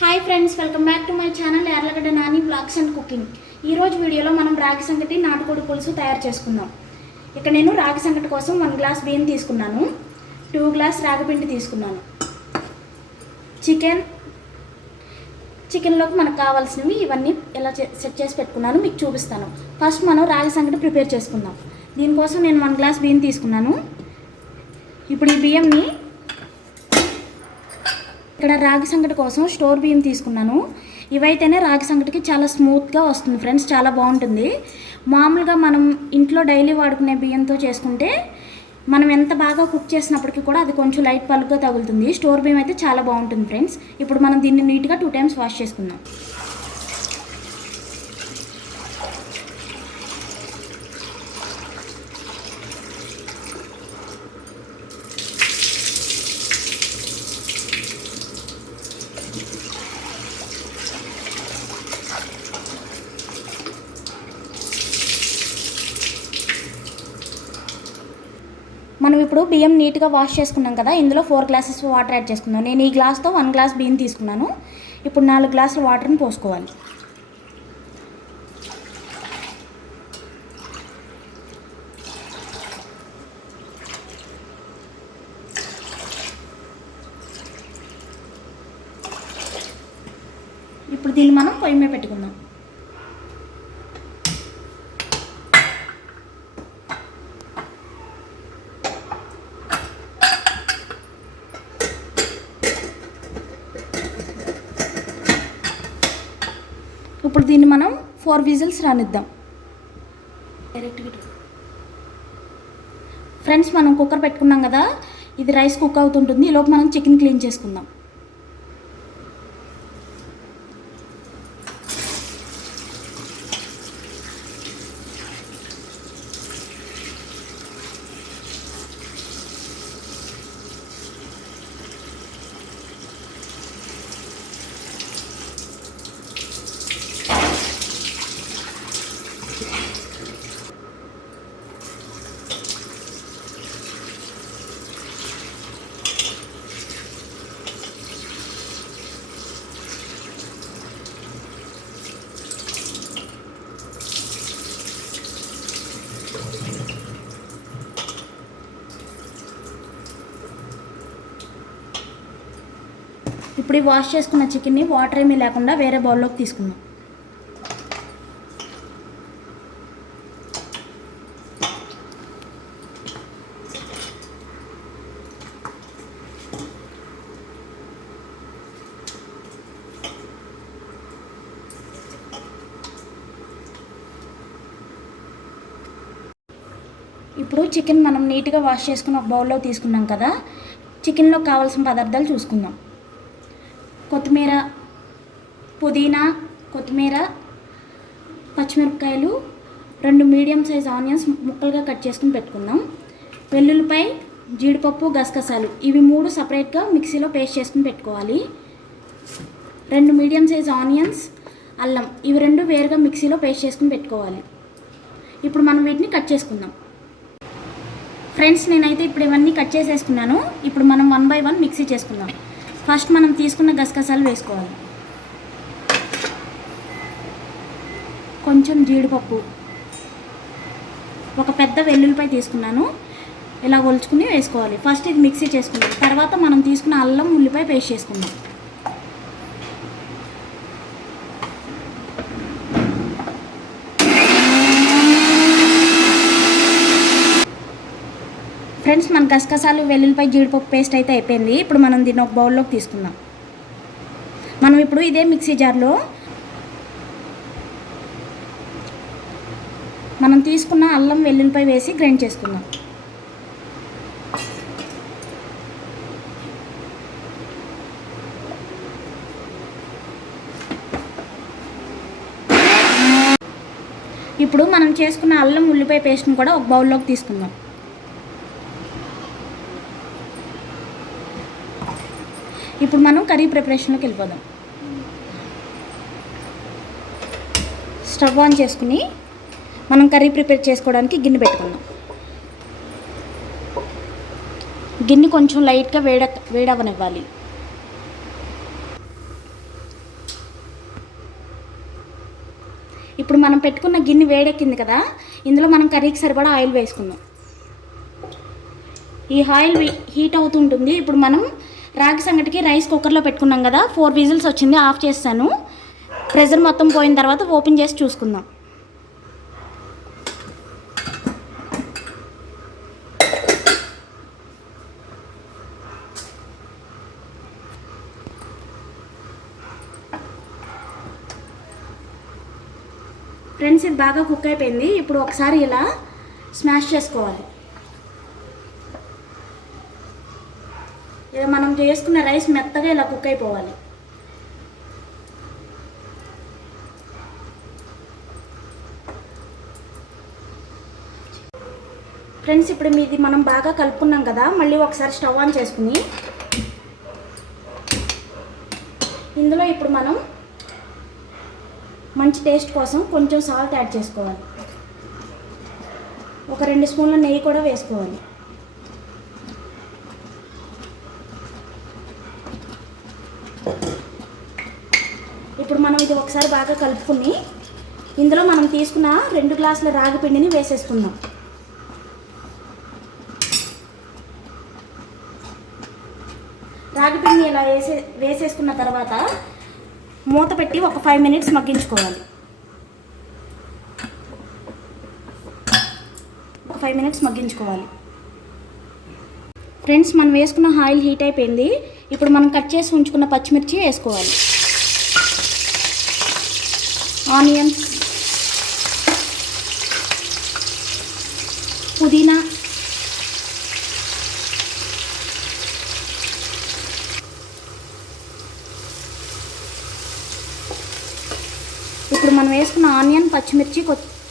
Hi friends welcome back to my channel Yerlagadda Nani blogs and cooking ఈరోజు వీడియోలో మనం రాగి సంగటి నాటుకోడి పులుసు తయారు చేసుకుందాం. ఇక్కడ నేను రాగి సంగటి కోసం వన్ గ్లాస్ బియ్యం తీసుకున్నాను. టూ గ్లాస్ రాగిపిండి తీసుకున్నాను. చికెన్ చికెన్లోకి మనకు కావాల్సినవి ఇవన్నీ ఎలా సెట్ చేసి పెట్టుకున్నాను మీకు చూపిస్తాను. ఫస్ట్ మనం రాగి సంగటి ప్రిపేర్ చేసుకుందాం. దీనికోసం నేను వన్ గ్లాస్ బియ్యం తీసుకున్నాను. ఇప్పుడు ఈ బియ్యంని ఇక్కడ రాగి సంగటి కోసం స్టోర్ బియ్యం తీసుకున్నాను. ఇవైతేనే రాగి సంగటికి చాలా స్మూత్గా వస్తుంది ఫ్రెండ్స్ చాలా బాగుంటుంది. మామూలుగా మనం ఇంట్లో డైలీ వాడుకునే బియ్యంతో చేసుకుంటే మనం ఎంత బాగా కుక్ చేసినప్పటికీ కూడా అది కొంచెం లైట్ పలుగ్గా తగులుతుంది. స్టోర్ బియ్యం అయితే చాలా బాగుంటుంది ఫ్రెండ్స్. ఇప్పుడు మనం దీన్ని నీట్గా టూ టైమ్స్ వాష్ చేసుకుందాం. మనం ఇప్పుడు బియ్యం నీట్గా వాష్ చేసుకున్నాం కదా ఇందులో ఫోర్ గ్లాసెస్ వాటర్ యాడ్ చేసుకుందాం. నేను ఈ గ్లాస్తో వన్ గ్లాస్ బియ్యం తీసుకున్నాను. ఇప్పుడు నాలుగు గ్లాసులు వాటర్ని పోసుకోవాలి ఇప్పుడు దీన్ని మనం పొయ్యి మీద పెట్టుకుందాం ఇప్పుడు దీన్ని మనం ఫోర్ విజిల్స్ రానిద్దాం. ఫ్రెండ్స్ మనం కుక్కర్ పెట్టుకున్నాం కదా ఇది రైస్ కుక్ అవుతుంటుంది ఈలోపు మనం చికెన్ క్లీన్ చేసుకుందాం. ఇప్పుడు ఈ వాష్ చేసుకున్న చికెన్ని వాటర్ ఏమీ లేకుండా వేరే బౌల్లోకి తీసుకుందాం. ఇప్పుడు చికెన్ మనం నీట్గా వాష్ చేసుకుని ఒక బౌల్లో తీసుకున్నాం కదా. చికెన్లో కావాల్సిన పదార్థాలు చూసుకుందాం. కొత్తిమీర పుదీనా కొత్తిమీర పచ్చిమిరపకాయలు రెండు మీడియం సైజ్ ఆనియన్స్ ముక్కలుగా కట్ చేసుకుని పెట్టుకుందాం. వెల్లుల్లిపై జీడిపప్పు గసగసాలు ఇవి మూడు సపరేట్గా మిక్సీలో పేస్ట్ చేసుకుని పెట్టుకోవాలి. రెండు మీడియం సైజ్ ఆనియన్స్ అల్లం ఇవి రెండు వేరుగా మిక్సీలో పేస్ట్ చేసుకుని పెట్టుకోవాలి. ఇప్పుడు మనం వీటిని కట్ చేసుకుందాం. ఫ్రెండ్స్ నేనైతే ఇప్పుడు ఇవన్నీ కట్ చేసేసుకున్నాను. ఇప్పుడు మనం వన్ బై వన్ మిక్సీ చేసుకుందాం. ఫస్ట్ మనం తీసుకున్న గసగసాలు వేసుకోవాలి. కొంచెం జీడిపప్పు. ఒక పెద్ద వెల్లుల్లిపై తీసుకున్నాను. ఇలా ఒలుచుకుని వేసుకోవాలి. ఫస్ట్ ఇది మిక్సీ చేసుకుందాం. తర్వాత మనం తీసుకున్న అల్లం ఉల్లిపాయ పేస్ట్ చేసుకుందాం. ఫ్రెండ్స్ మన గసగసాలు వెల్లుల్లిపై జీడిపప్పు పేస్ట్ అయితే అయిపోయింది. ఇప్పుడు మనం దీన్ని ఒక బౌల్లోకి తీసుకుందాం. మనం ఇప్పుడు ఇదే మిక్సీ జార్లో మనం తీసుకున్న అల్లం వెల్లుల్లిపై వేసి గ్రైండ్ చేసుకుందాం. ఇప్పుడు మనం చేసుకున్న అల్లం ఉల్లిపాయ పేస్ట్ని కూడా ఒక బౌల్లోకి తీసుకుందాం. ఇప్పుడు మనం కర్రీ ప్రిపరేషన్లోకి వెళ్ళిపోదాం. స్టవ్ ఆన్ చేసుకుని మనం కర్రీ ప్రిపేర్ చేసుకోవడానికి గిన్నె పెట్టుకుందాం. గిన్నె కొంచెం లైట్గా వేడ వేడవనివ్వాలి. ఇప్పుడు మనం పెట్టుకున్న గిన్నె వేడెక్కింది కదా ఇందులో మనం కర్రీకి సరిపడా ఆయిల్ వేసుకుందాం. ఈ ఆయిల్ హీట్ అవుతుంటుంది. ఇప్పుడు మనం రాగి సంగటికి రైస్ కుక్కర్లో పెట్టుకున్నాం కదా ఫోర్ విజిల్స్ వచ్చింది ఆఫ్ చేస్తాను. ప్రెజర్ మొత్తం పోయిన తర్వాత ఓపెన్ చేసి చూసుకుందాం. ఫ్రెండ్స్ ఇది బాగా కుక్ అయిపోయింది. ఇప్పుడు ఒకసారి ఇలా స్మాష్ చేసుకోవాలి ఇలా మనం చేసుకున్న రైస్ మెత్తగా ఇలా కుక్ అయిపోవాలి. ఫ్రెండ్స్ ఇప్పుడు మీది మనం బాగా కలుపుకున్నాం కదా మళ్ళీ ఒకసారి స్టవ్ ఆన్ చేసుకుని ఇందులో ఇప్పుడు మనం మంచి టేస్ట్ కోసం కొంచెం సాల్ట్ యాడ్ చేసుకోవాలి. ఒక రెండు స్పూన్ల నెయ్యి కూడా వేసుకోవాలి. ఇది ఒకసారి బాగా కలుపుకుని ఇందులో మనం తీసుకున్న రెండు గ్లాసుల రాగి పిండిని వేసేసుకుందాం. రాగి పిండి ఇలా వేసే వేసేసుకున్న తర్వాత మూత పెట్టి ఒక ఫైవ్ మినిట్స్ మగ్గించుకోవాలి. ఒక ఫైవ్ మినిట్స్ మగ్గించుకోవాలి. ఫ్రెండ్స్ మనం వేసుకున్న ఆయిల్ హీట్ అయిపోయింది. ఇప్పుడు మనం కట్ చేసి ఉంచుకున్న పచ్చిమిర్చి వేసుకోవాలి. ఆనియన్స్ పుదీనా ఇప్పుడు మనం వేసుకున్న ఆనియన్ పచ్చిమిర్చి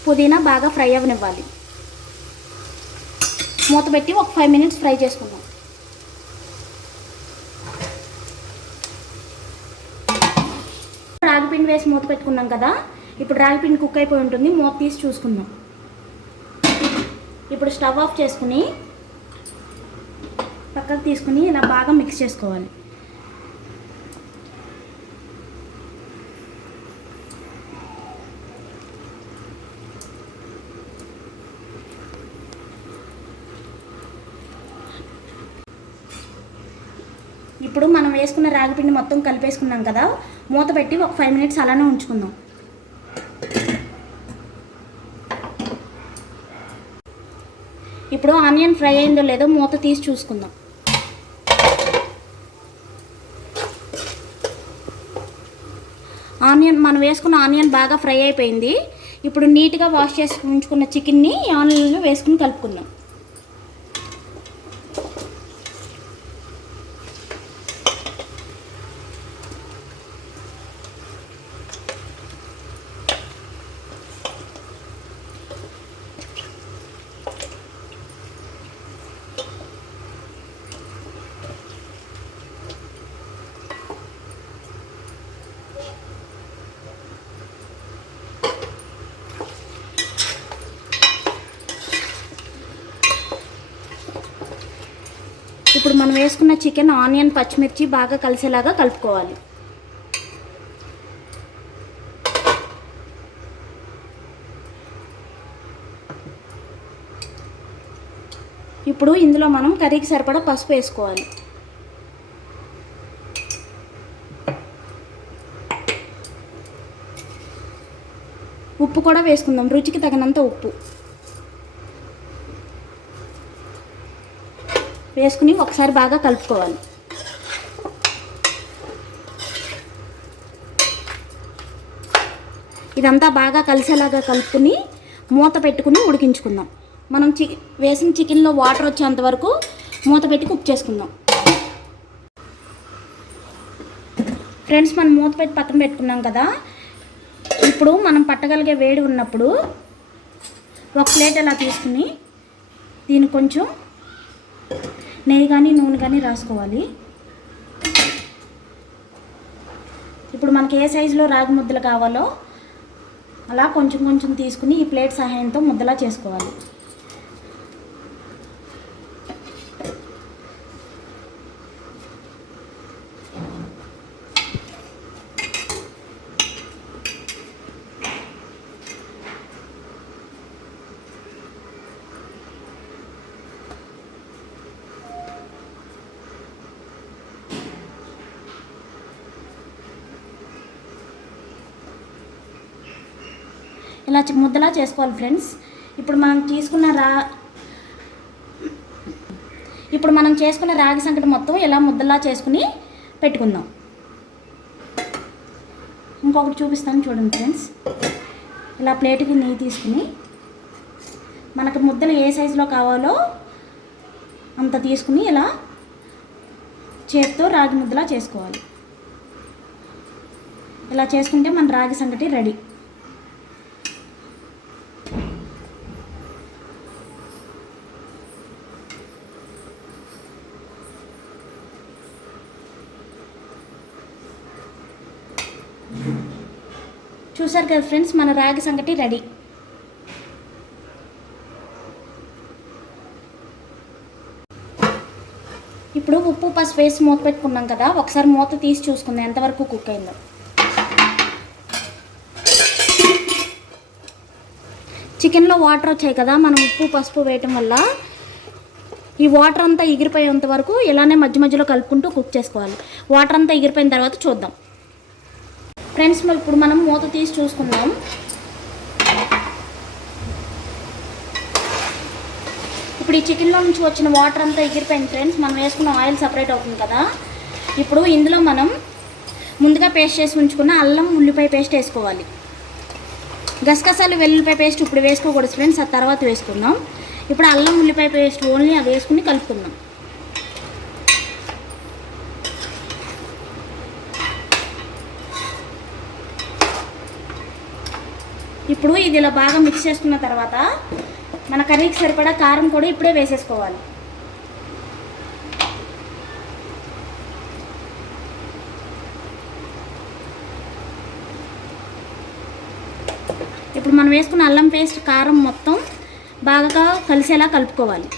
పుదీనా బాగా ఫ్రై అవ్వనివ్వాలి. మూత పెట్టి ఒక ఫైవ్ మినిట్స్ ఫ్రై చేసుకుందాం రాగిపిండి వేసి మూత పెట్టుకున్నాం కదా ఇప్పుడు రాగి పిండి కుక్ అయిపోయి ఉంటుంది మూత తీసి చూసుకుందాం. ఇప్పుడు స్టవ్ ఆఫ్ చేసుకుని పక్కకు తీసుకుని ఇలా బాగా మిక్స్ చేసుకోవాలి. ఇప్పుడు మనం వేసుకున్న రాగిపిండి మొత్తం కలిపేసుకున్నాం కదా మూత పెట్టి ఒక ఫైవ్ మినిట్స్ అలానే ఉంచుకుందాం. ఇప్పుడు ఆనియన్ ఫ్రై అయిందో లేదో మూత తీసి చూసుకుందాం. ఆనియన్ మనం వేసుకున్న ఆనియన్ బాగా ఫ్రై అయిపోయింది. ఇప్పుడు నీట్గా వాష్ చేసి ఉంచుకున్న చికెన్ని ఆనియన్లో వేసుకుని కలుపుకుందాం. ఇప్పుడు మనం వేసుకున్న చికెన్ ఆనియన్ పచ్చిమిర్చి బాగా కలిసేలాగా కలుపుకోవాలి. ఇప్పుడు ఇందులో మనం కర్రీకి సరిపడా పసుపు వేసుకోవాలి. ఉప్పు కూడా వేసుకుందాం రుచికి తగినంత ఉప్పు. వేసుకుని ఒకసారి బాగా కలుపుకోవాలి. ఇదంతా బాగా కలిసేలాగా కలుపుకుని మూత పెట్టుకుని ఉడికించుకుందాం. మనం చి వేసిన చికెన్లో వాటర్ వచ్చేంత వరకు మూత పెట్టి కుక్ చేసుకుందాం. ఫ్రెండ్స్ మనం మూత పెట్టి పక్కన పెట్టుకున్నాం కదా. ఇప్పుడు మనం పట్టగలిగే వేడి ఉన్నప్పుడు ఒక ప్లేట్ అలా తీసుకుని దీన్ని కొంచెం నెయ్యి కానీ నూనె కానీ రాసుకోవాలి. ఇప్పుడు మనకి ఏ సైజులో రాగి ముద్దలు కావాలో అలా కొంచెం కొంచెం తీసుకుని ఈ ప్లేట్ సహాయంతో ముద్దలా చేసుకోవాలి. ఇలా ముద్దలా చేసుకోవాలి ఫ్రెండ్స్. ఇప్పుడు మనం తీసుకున్న రా ఇప్పుడు మనం చేసుకున్న రాగి సంకటి మొత్తం ఇలా ముద్దలా చేసుకుని పెట్టుకుందాం. ఇంకొకటి చూపిస్తాను చూడండి ఫ్రెండ్స్. ఇలా ప్లేట్కి నెయ్యి తీసుకుని మనకు ముద్దలు ఏ సైజులో కావాలో అంత తీసుకుని ఇలా చేతితో రాగి ముద్దలా చేసుకోవాలి. ఇలా చేసుకుంటే మన రాగి సంగటి రెడీ. చూసారు కదా ఫ్రెండ్స్ మన రాగి సంగటి రెడీ. ఇప్పుడు ఉప్పు పసుపు వేసి మూత పెట్టుకున్నాం కదా ఒకసారి మూత తీసి చూసుకుందాం ఎంతవరకు కుక్ అయిందో. చికెన్లో వాటర్ వచ్చాయి కదా మనం ఉప్పు పసుపు వేయటం వల్ల ఈ వాటర్ అంతా ఎగిరిపోయేంత వరకు ఇలానే మధ్య మధ్యలో కలుపుకుంటూ కుక్ చేసుకోవాలి. వాటర్ అంతా ఎగిరిపోయిన తర్వాత చూద్దాం. ఫ్రెండ్స్ మళ్ళీ ఇప్పుడు మనం మూత తీసి చూసుకుందాం. ఇప్పుడు ఈ చికెన్లో నుంచి వచ్చిన వాటర్ అంతా ఎగిరిపోయింది ఫ్రెండ్స్. మనం వేసుకున్న ఆయిల్ సపరేట్ అవుతుంది కదా. ఇప్పుడు ఇందులో మనం ముందుగా పేస్ట్ చేసి ఉంచుకున్న అల్లం ఉల్లిపాయ పేస్ట్ వేసుకోవాలి. గసగసాలు వెల్లుల్లిపాయ పేస్ట్ ఇప్పుడు వేసుకోకూడదు ఫ్రెండ్స్. ఆ తర్వాత వేసుకుందాం. ఇప్పుడు అల్లం ఉల్లిపాయ పేస్ట్ ఓన్లీ అది వేసుకుని కలుపుకుందాం. ఇప్పుడు ఇది ఇలా బాగా మిక్స్ చేసుకున్న తర్వాత మన కర్రీకి సరిపడా కారం కూడా ఇప్పుడే వేసేసుకోవాలి. ఇప్పుడు మనం వేసుకున్న అల్లం పేస్ట్ కారం మొత్తం బాగా కలిసేలా కలుపుకోవాలి.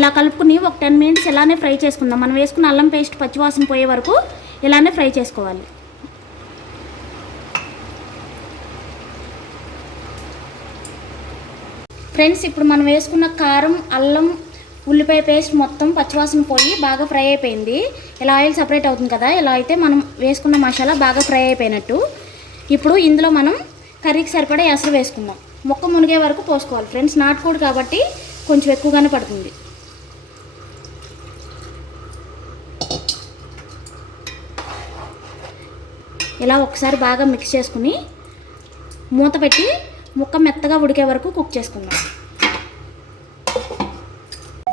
ఇలా కలుపుకుని ఒక టెన్ మినిట్స్ ఇలానే ఫ్రై చేసుకుందాం. మనం వేసుకున్న అల్లం పేస్ట్ పచ్చివాసన పోయే వరకు ఇలానే ఫ్రై చేసుకోవాలి. ఫ్రెండ్స్ ఇప్పుడు మనం వేసుకున్న కారం అల్లం ఉల్లిపాయ పేస్ట్ మొత్తం పచ్చివాసన పోయి బాగా ఫ్రై అయిపోయింది. ఇలా ఆయిల్ సపరేట్ అవుతుంది కదా ఇలా అయితే మనం వేసుకున్న మసాలా బాగా ఫ్రై అయిపోయినట్టు. ఇప్పుడు ఇందులో మనం కర్రీకి సరిపడే ఎసరు వేసుకుందాం. మొక్క మునిగే వరకు పోసుకోవాలి. ఫ్రెండ్స్ నాటుకోడు కాబట్టి కొంచెం ఎక్కువగానే పడుతుంది. ఇలా ఒకసారి బాగా మిక్స్ చేసుకుని మూత పెట్టి ముక్క మెత్తగా ఉడికే వరకు కుక్ చేసుకుందాం.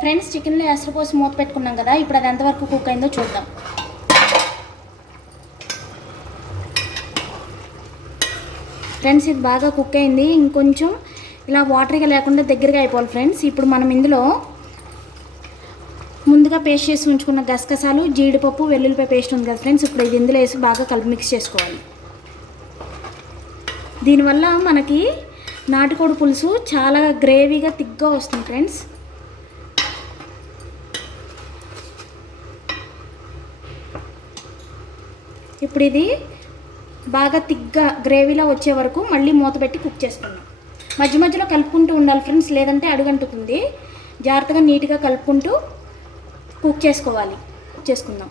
ఫ్రెండ్స్ చికెన్లో ఎసరు పోసి మూత పెట్టుకున్నాం కదా ఇప్పుడు అది ఎంతవరకు కుక్ అయిందో చూద్దాం. ఫ్రెండ్స్ ఇది బాగా కుక్ అయింది. ఇంకొంచెం ఇలా వాటర్గా లేకుండా దగ్గరగా అయిపోవాలి ఫ్రెండ్స్ ఇప్పుడు మనం ఇందులో ముందుగా పేస్ట్ చేసి ఉంచుకున్న గసగసాలు జీడిపప్పు వెల్లుల్లిపాయ పేస్ట్ ఉంది కదా ఫ్రెండ్స్. ఇప్పుడు ఇది ఇందులో వేసి బాగా కలిపి మిక్స్ చేసుకోవాలి. దీనివల్ల మనకి నాటుకోడి పులుసు చాలా గ్రేవీగా తిగ్గా వస్తుంది ఫ్రెండ్స్. ఇప్పుడు ఇది బాగా తిగ్గా గ్రేవీలా వచ్చే వరకు మళ్ళీ మూత పెట్టి కుక్ చేసుకున్నాం మధ్య మధ్యలో కలుపుకుంటూ ఉండాలి ఫ్రెండ్స్ లేదంటే అడుగంటుతుంది జాగ్రత్తగా నీట్గా కలుపుకుంటూ కుక్ చేసుకోవాలి. కుక్ చేసుకుందాం.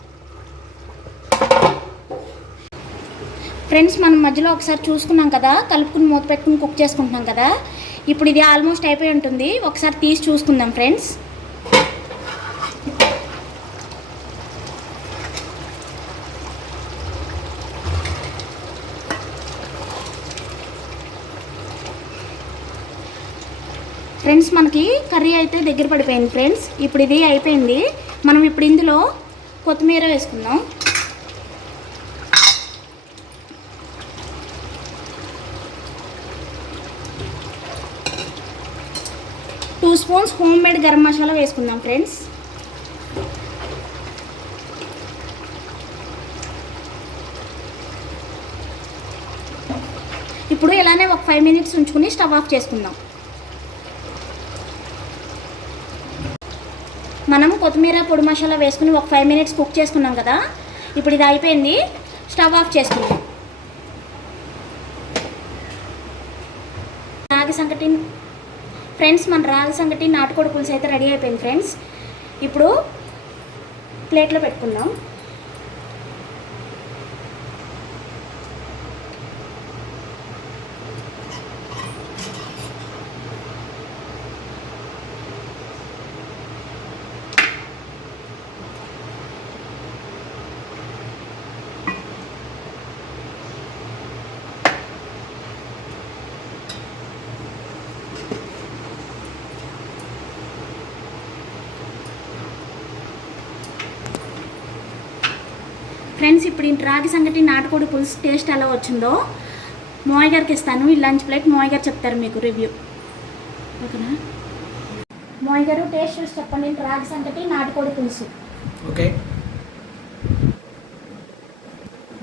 ఫ్రెండ్స్ మనం మధ్యలో ఒకసారి చూసుకున్నాం కదా కలుపుకుని మూత పెట్టుకుని కుక్ చేసుకుంటున్నాం కదా. ఇప్పుడు ఇది ఆల్మోస్ట్ అయిపోయి ఉంటుంది. ఒకసారి తీసి చూసుకుందాం ఫ్రెండ్స్. ఫ్రెండ్స్ మనకి కర్రీ అయితే దగ్గర పడిపోయింది ఫ్రెండ్స్. ఇప్పుడు ఇది అయిపోయింది. మనం ఇప్పుడు ఇందులో కొత్తిమీర వేసుకుందాం. Two spoons home made garam masala వేసుకుందాం ఫ్రెండ్స్. ఇప్పుడు ఇలానే ఒక ఫైవ్ మినిట్స్ ఉంచుకుని స్టవ్ ఆఫ్ చేసుకుందాం. మనం కొత్తిమీర పొడి మసాలా వేసుకుని ఒక ఫైవ్ మినిట్స్ కుక్ చేసుకున్నాం కదా? ఇప్పుడు ఇది అయిపోయింది. స్టవ్ ఆఫ్ చేసుకున్నాం రాగి సంగటి ఫ్రెండ్స్ మన రాగి సంగటి నాటుకోడి పులుసు అయితే రెడీ అయిపోయింది ఫ్రెండ్స్. ఇప్పుడు ప్లేట్లో పెట్టుకుందాం. ఫ్రెండ్స్ ఇప్పుడు ఈ రాగి సంగటి నాటుకోడి పులుసు టేస్ట్ ఎలా వచ్చిందో మోయ్ గారికి ఇస్తాను. ఈ లంచ్ ప్లేట్ మోయ్ గారు చెప్తారు మీకు రివ్యూ. ఓకేనా? మోయ్ గారు టేస్ట్ చూసి చెప్పండి. రాగి సంగటి నాటుకోడి పులుసు. ఓకే.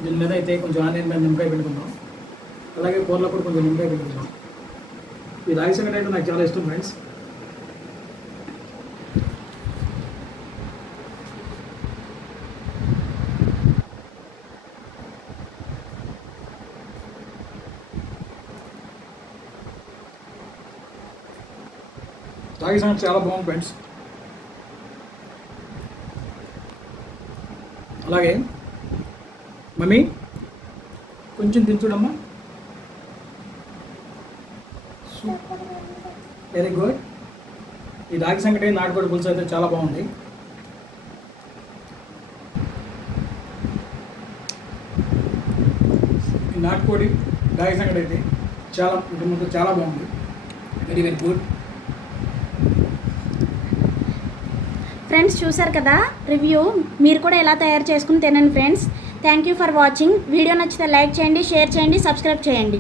దీని మీద అయితే కొంచెం ఆనియన్ మీద నిమ్మకాయ పెట్టుకుందాం. అలాగే కూరలో కూడా కొంచెం నిమ్మకాయ పెట్టుకుందాం. ఈ రాగి సంగటి అంటే నాకు చాలా ఇష్టం ఫ్రెండ్స్. రాగి సంగటి చాలా బాగుంది ఫ్రెండ్స్ అలాగే మమ్మీ కొంచెం తింటుడమ్మా వెరీ గుడ్ ఈ రాగి సంగటి నాటుకోడి పులుసు అయితే చాలా బాగుంది. ఈ నాటుకోడి రాగి సంగటి అయితే చాలా కుటుంబంతో చాలా బాగుంది. వెరీ వెరీ గుడ్ ఫ్రెండ్స్ చూసారు కదా రివ్యూ? మీరు కూడా ఎలా తయారు చేసుకుని తినండి friends. Thank you for watching video నచ్చితే లైక్ చేయండి షేర్ చేయండి సబ్స్క్రైబ్ చేయండి.